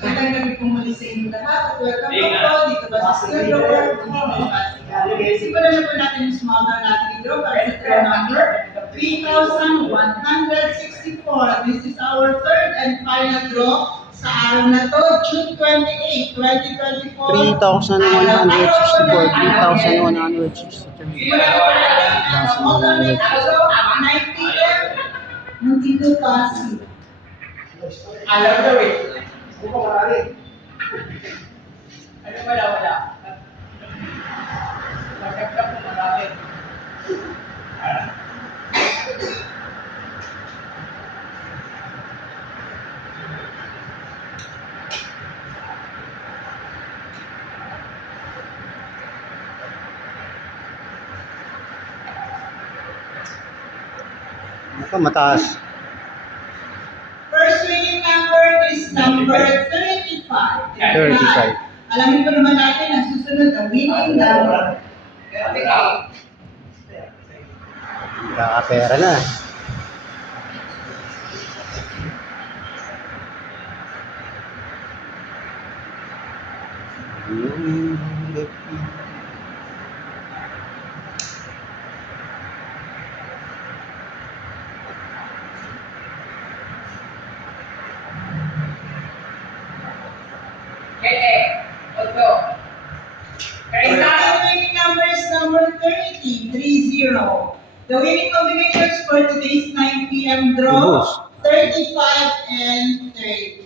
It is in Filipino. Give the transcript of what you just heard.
Magandang gabi po muli sa inyo lahat. At welcome po dito ba sa Studio World. Simulan na po natin yung small draw natin yung draw para sa draw number 3,164. This is our third and final draw sa araw na to, June 28, 2024. 3,164, 3,163. Simulan na po natin ang small draw natin 9 p.m. Nandito Pasig. Alam na eh. Ano ba marami? Ano wala? Nagkakap na marami. Mataas. First winning number is number 35. 35. Alamin po naman natin ang susunod na winning number. Kakapera na. The winning number is number 30. The winning combinations for today's 9 p.m. draw, 35 and 30.